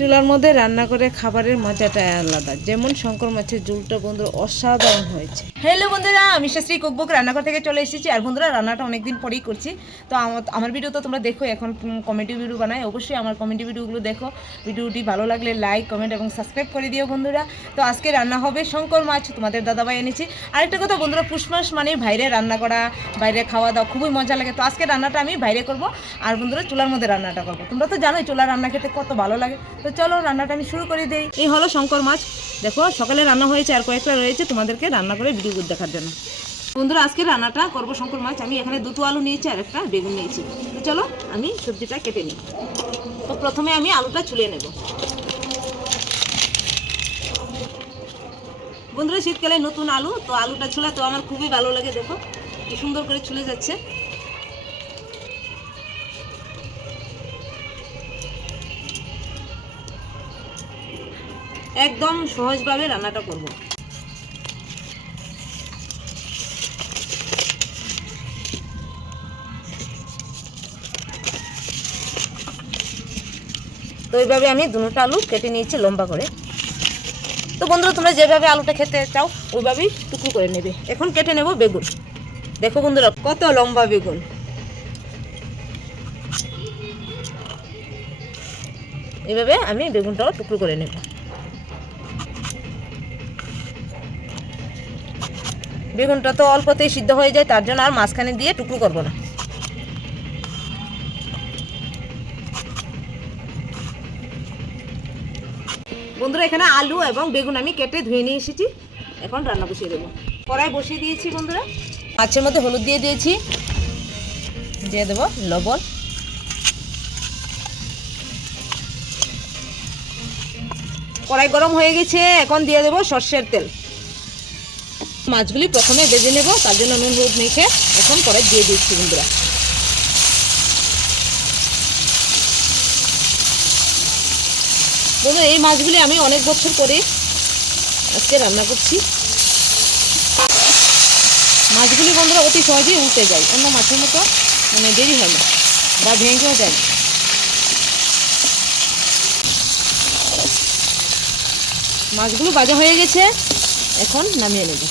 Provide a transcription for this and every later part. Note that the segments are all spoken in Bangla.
চুলার মধ্যে রান্না করে খাবারের মজাটাই আলাদা। যেমন শঙ্কর মাছের ঝোলটা বন্ধুরা অসাধারণ হয়েছে। হ্যালো বন্ধুরা, আমি শাস্ত্রী কুকবুক রান্নাঘর থেকে চলে এসেছি। আর বন্ধুরা রান্নাটা অনেকদিন পরেই করছি। তো আমার ভিডিও তো তোমরা দেখো, এখন কমেডি ভিডিও বানাই, অবশ্যই আমার কমেডি ভিডিওগুলো দেখো। ভিডিওটি ভালো লাগলে লাইক, কমেন্ট এবং সাবস্ক্রাইব করে দিও বন্ধুরা। তো আজকে রান্না হবে শঙ্কর মাছ, তোমাদের দাদাভাই এনেছি। আরেকটা কথা বন্ধুরা, পুষ মাস মানে বাইরে রান্না করা, বাইরে খাওয়া দাওয়া খুবই মজা লাগে। তো আজকে রান্নাটা আমি বাইরে করব, আর বন্ধুরা চুলার মধ্যে রান্নাটা করবো। তোমরা তো জানোই চুলার রান্না খেতে কত ভালো লাগে। তো চলো রান্নাটা আমি শুরু করে দিই। এই হলো শঙ্কর মাছ, দেখো সকালে রান্না হয়েছে আর কয়েকটা রয়েছে তোমাদেরকে রান্না করে ভিডিও দেখার জন্য। বন্ধুরা আজকে রান্নাটা করবো শঙ্কর মাছ। আমি এখানে দুটো আলু নিয়েছি আর একটা বেগুন নিয়েছি। তো চলো আমি সবজিটা কেটে নিই। তো প্রথমে আমি আলুটা ছুলে নেব। বন্ধুরা শীতকালে নতুন আলু, তো আলুটা ছুলা তো আমার খুবই ভালো লাগে। দেখো কি সুন্দর করে ছুলে যাচ্ছে। একদম সহজভাবে রান্নাটা করব। তো এইভাবে আমি দুটো আলু কেটে নিয়েছি লম্বা করে। তো বন্ধুরা তোমরা যেভাবে আলুটা খেতে চাও ওইভাবেই টুকরো করে নেবে। এখন কেটে নেব বেগুন। দেখো বন্ধুরা কত লম্বা বেগুন। এইভাবে আমি বেগুনটাও টুকরো করে নেব। বেগুনটা তো অল্পতেই সিদ্ধ হয়ে যায়, তার জন্য আর মাঝখানে দিয়ে টুকরো করব না। বন্ধুরা এখানে আলু এবং বেগুন আমি কেটে ধুয়ে নিয়ে এসেছি। এখন রান্না বসিয়ে দেবো। কড়াই বসিয়ে দিয়েছি বন্ধুরা। মাছের মধ্যে হলুদ দিয়ে দিয়েছি, দিয়ে দেবো লবণ, কড়াই গরম হয়ে গেছে। এখন দিয়ে দেবো সর্ষের তেল। মাছগুলি প্রথমে ভেজে নেব, তার জন্য নুন হলুদ মেখে এখন কড়াই দিয়ে দিচ্ছি বন্ধুরা। বন্ধুরা এই মাছগুলি আমি অনেক বছর পরে আজকে রান্না করছি। মাছগুলি বন্ধুরা অতি সহজেই উঠে যায়, অন্য মাছের মতো মানে দেরি হয় না বা ভেঙেও যায়। মাছগুলো ভাজা হয়ে গেছে, এখন নামিয়ে নেব।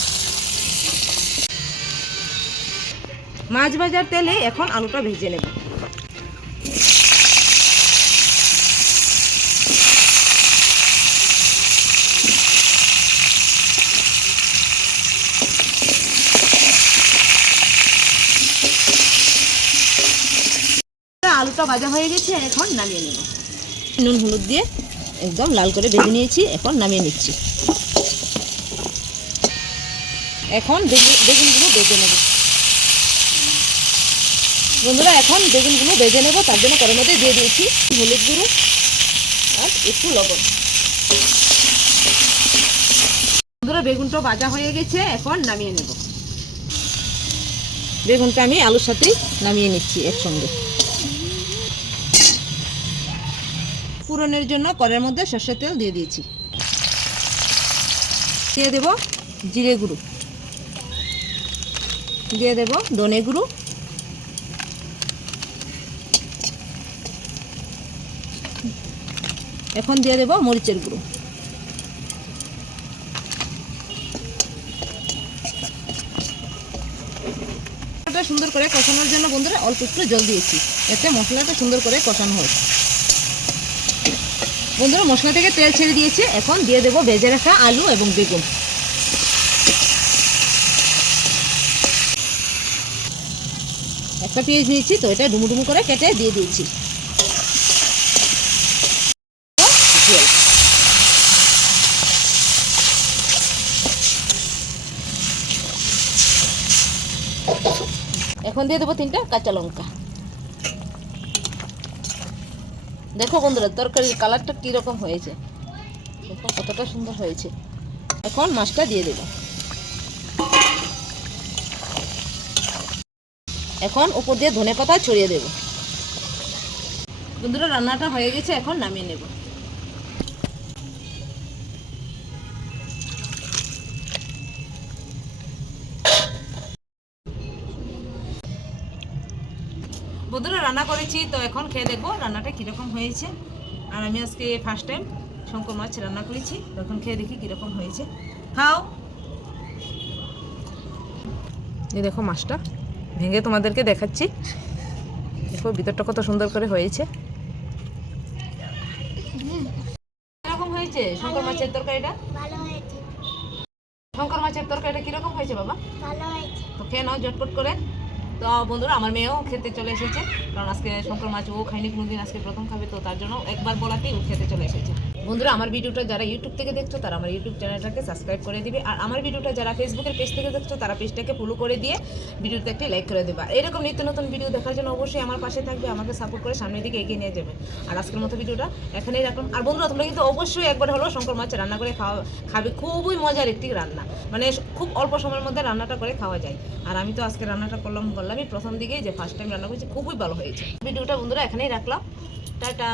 মাছ ভাজার তেলে এখন আলুটা ভেজে নেব। আলুটা ভাজা হয়ে গেছে, এখন নামিয়ে নেব। নুন হলুদ দিয়ে একদম লাল করে ভেজে নিয়েছি, এখন নামিয়ে নিচ্ছি। এখন বেগুনগুলো ভেজে নেব বন্ধুরা। এখন বেগুনগুলো ভেজে নেব, তার জন্য কড়াইয়ের মধ্যে দিয়ে দিয়েছি হলুদ গুঁড়ো আর একটু লবণ। বন্ধুরা বেগুনটা ভাজা হয়ে গেছে, এখন নামিয়ে নেব। বেগুনটা আমি আলুর সাথেই নামিয়ে নিচ্ছি একসঙ্গে। ফোড়নের জন্য কড়াইয়ের মধ্যে সরষের তেল দিয়ে দিয়েছি। দিয়ে দেব জিরে গুঁড়ো, দিয়ে দেব ধনে গুঁড়ো, এখন দিয়ে দেব মরিচের গুঁড়ো। সুন্দর করে কষানোর জন্য বন্ধুরা অল্প একটু জল দিয়েছি, এতে মশলাটা সুন্দর করে কষানো হয়। বন্ধুরা মশলা থেকে তেল ছেড়ে দিয়েছে, এখন দিয়ে দেব ভেজে রাখা আলু এবং বেগুন। একটা পেঁয়াজ নিয়েছি, তো এটা ডুমু ডুমু করে কেটে দিয়ে দিয়েছি। এখন দিয়ে দেবো 3টা কাঁচা লঙ্কা। দেখো বন্ধুরা তরকারির কালারটা কীরকম হয়েছে, দেখো কতটা সুন্দর হয়েছে। এখন মাছটা দিয়ে দেব। এখন উপর দিয়ে ধনেপাতা ছড়িয়ে দেব। বন্ধুরা রান্নাটা হয়ে গেছে, এখন নামিয়ে নেব। বন্ধুরা রান্না করেছি, তো এখন খেয়ে দেখবো রান্নাটা কীরকম হয়েছে। আর আমি আজকে ফার্স্ট টাইম শঙ্কর মাছ রান্না করেছি, তখন খেয়ে দেখি কীরকম হয়েছে। খাও। এই দেখো মাছটা ভেঙে তোমাদেরকে দেখাচ্ছি, দেখো ভিতরটা কত সুন্দর করে হয়েছে। কিরকম হয়েছে শঙ্কর মাছের তরকারিটা? ভালো হয়েছে। শঙ্কর মাছের তরকারিটা কিরকম হয়েছে বাবা? ভালো হয়েছে। তো খেয়ে নাও ঝটপট করে। তো বন্ধুরা আমার মেয়েও খেতে চলে এসেছে, কারণ আজকে শঙ্কর মাছ ও খায়নি কোনোদিন, আজকে প্রথম খাবে, তো তার জন্য একবার বলাতেই ও খেতে চলে এসেছে। বন্ধুরা আমার ভিডিওটা যারা ইউটিউব থেকে দেখছো তারা আমার ইউটিউব চ্যানেলটাকে সাবস্ক্রাইব করে দিবে, আর আমার ভিডিওটা যারা ফেসবুকের পেজ থেকে দেখছো তারা পেজটাকে ফলো করে দিয়ে ভিডিওতে একটি লাইক করে দেবে। আর এরকম নিত্য নতুন ভিডিও দেখার জন্য অবশ্যই আমার পাশে থাকবে, আমাকে সাপোর্ট করে সামনের দিকে এগিয়ে নিয়ে যাবে। আর আজকের মতো ভিডিওটা এখানেই রাখলাম। আর বন্ধুরা তোমরা কিন্তু অবশ্যই একবার হলো শঙ্কর মাছ রান্না করে খাবে, খুবই মজার একটি রান্না, মানে খুব অল্প সময়ের মধ্যে রান্নাটা করে খাওয়া যায়। আর আমি তো আজকে রান্নাটা বললামই প্রথম দিকেই যে ফার্স্ট টাইম রান্না করেছি, খুবই ভালো হয়েছে। ভিডিওটা বন্ধুরা এখানেই রাখলাম, টাটা।